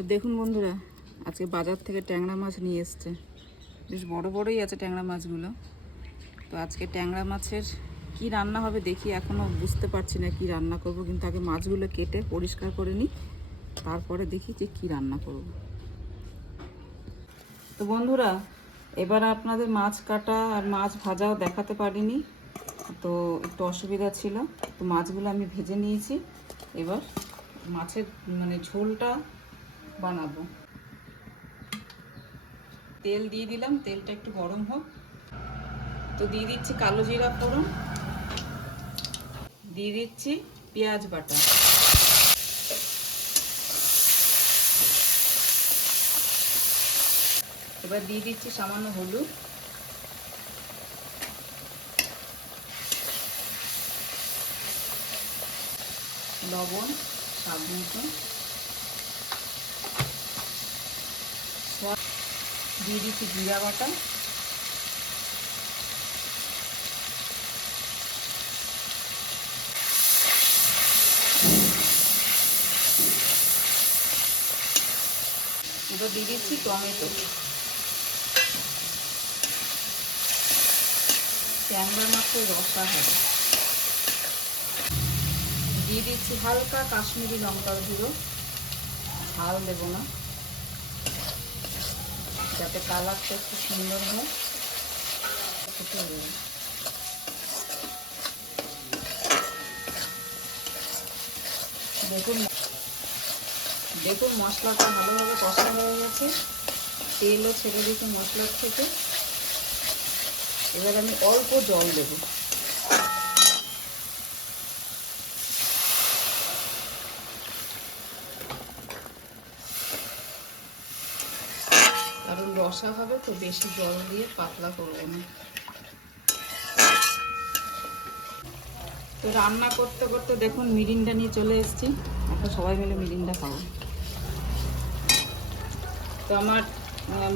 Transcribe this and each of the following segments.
তো দেখুন বন্ধুরা, আজকে বাজার থেকে ট্যাংরা মাছ নিয়ে এসছে। বেশ বড় বড়ই আছে ট্যাংরা মাছগুলো। তো আজকে ট্যাংরা মাছের কি রান্না হবে দেখি এখনও বুঝতে পারছি না কি রান্না করব। কিন্তু আগে মাছগুলো কেটে পরিষ্কার করে নিই, তারপরে দেখি যে কি রান্না করব। তো বন্ধুরা, এবার আপনাদের মাছ কাটা আর মাছ ভাজাও দেখাতে পারিনি, তো একটু অসুবিধা ছিল। তো মাছগুলো আমি ভেজে নিয়েছি। এবার মাছের মানে ঝোলটা বানাবো। তেল দিয়ে দিলাম, তেলটা একটু গরম হোক। তো দিয়ে দিচ্ছি কালো জিরা ফোড়ন। দিয়ে দিচ্ছি পেঁয়াজ বাটা। এবার দিয়ে দিচ্ছি সামান্য হলুদ। লবণ, স্বাদ দিয়ে দিচ্ছি জিরা বাটা। এবার দিয়ে দিচ্ছি টমেটো। ট্যাংরা মাছের রসা হবে। দিয়ে দিচ্ছি হালকা কাশ্মীরি লঙ্কার গুঁড়ো। ঝাল দেবো না। যাতে কালারটা একটু সুন্দর হয়। দেখুন দেখুন মশলাটা ভালোভাবে কষা হয়ে গেছে। তেলও ছেড়ে দিয়েছি মশলার থেকে। এবার আমি অল্প জল দেবো। রসা হবে তো বেশি জল দিয়ে পাতলা করব না। তো রান্না করতে করতে দেখুন মিরিন্ডা নিয়ে চলে এসেছি। এখন সবাই মিলে মিরিন্ডা খাব। তো আমার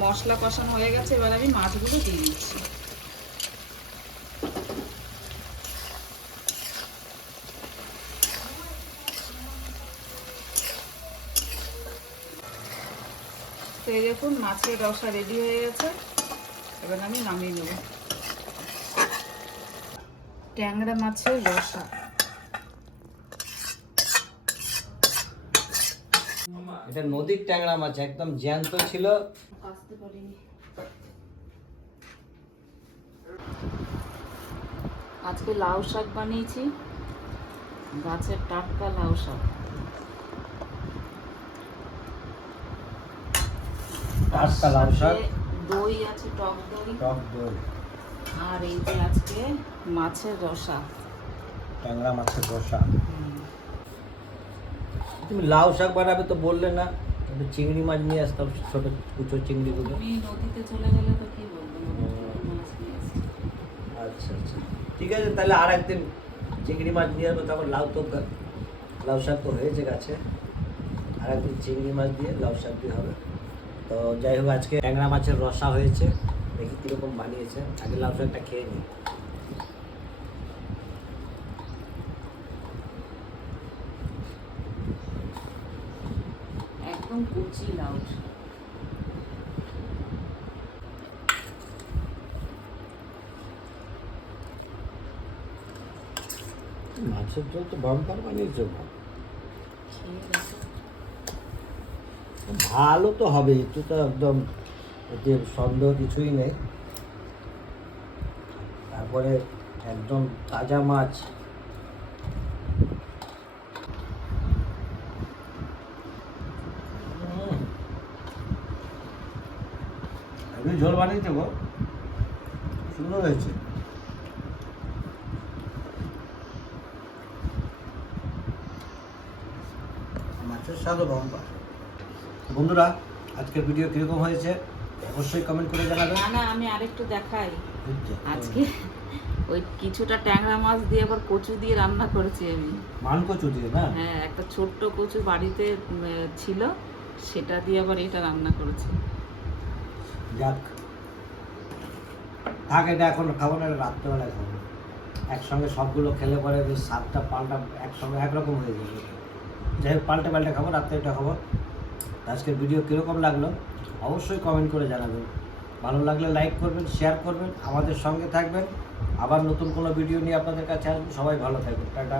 মশলা কষানো হয়ে গেছে, এবার আমি মাছগুলো দিয়ে দিচ্ছি। তো এই দেখুন মাছের রসা রেডি হয়ে গেছে। এবার আমি নামিয়ে নেব। ট্যাংরা মাছের রসা। এটা নদীর ট্যাংরা মাছ একদম জ্যান্ত ছিল। আজকে লাউ শাক বানিয়েছি। গাছের টাটকা লাউ শাক। টাটকা লাউ শাক দই আছে টক দই টক দই। আর এই যে আজকে মাছের রসা। ট্যাংরা মাছের রসা। তুমি লাউ শাক বানাবে তো বললে না একটু চিংড়ি মাছ নিয়ে আসতাম ছোট কুচো চিংড়িগুলো। আমি নদীতে চলে গেলে তো কি বলব। আচ্ছা আচ্ছা। ঠিক আছে তাহলে আর একদিন চিংড়ি মাছ নিয়ে আসব তারপর লাউ তো লাউ শাক তো হয়েছে গাছে। আর একদিন চিংড়ি মাছ দিয়ে লাউ শাক দিয়ে হবে। তো যাই হোক আজকে ট্যাংরা মাছের রসা হয়েছে। দেখি কীরকম বানিয়েছে। আগে লাউ শাকটা খেয়ে নিই। একদম কুচি লাউ মাছের ঝোল তো বাম্পার বানিয়েছো। খেয়ে ভালো তো হবে একটু তো একদম এতে সন্দেহ কিছুই নেই। তারপরে একদম তাজা মাছ। ঝোল বানিয়েছে গো। সুন্দর হয়েছে। মাছের স্বাদও বাম্পার বন্ধুরা আজকের ভিডিও কীরকম হয়েছে? অবশ্যই কমেন্ট করে জানাবেন না না আমি আরেকটু দেখাই। আজকে ওই কিছুটা ট্যাংরা মাছ দিয়ে আবার কচু দিয়ে রান্না করেছি আমি। মান কচু দিয়ে না? হ্যাঁ একটা ছোট্ট কচু বাড়িতে ছিল সেটা দিয়ে আবার এটা রান্না করেছি। যাক। থাক এটা এখন খাব না রাত্রেবেলায় খাব। একসঙ্গে সবগুলো খেলে পরে বেশ সাতটা পাল্টা একসঙ্গে একরকম হয়ে যাবে। যাই হোক পাল্টে পাল্টে খাব রাত্রে এটা খাব। আজকের ভিডিও কীরকম লাগল? অবশ্যই কমেন্ট করে জানাবেন। ভালো লাগলে লাইক করবেন শেয়ার করবেন, আমাদের সঙ্গে থাকবেন। আবার নতুন কোনো ভিডিও নিয়ে আপনাদের কাছে আসবেন সবাই ভালো থাকবেন। টাটা।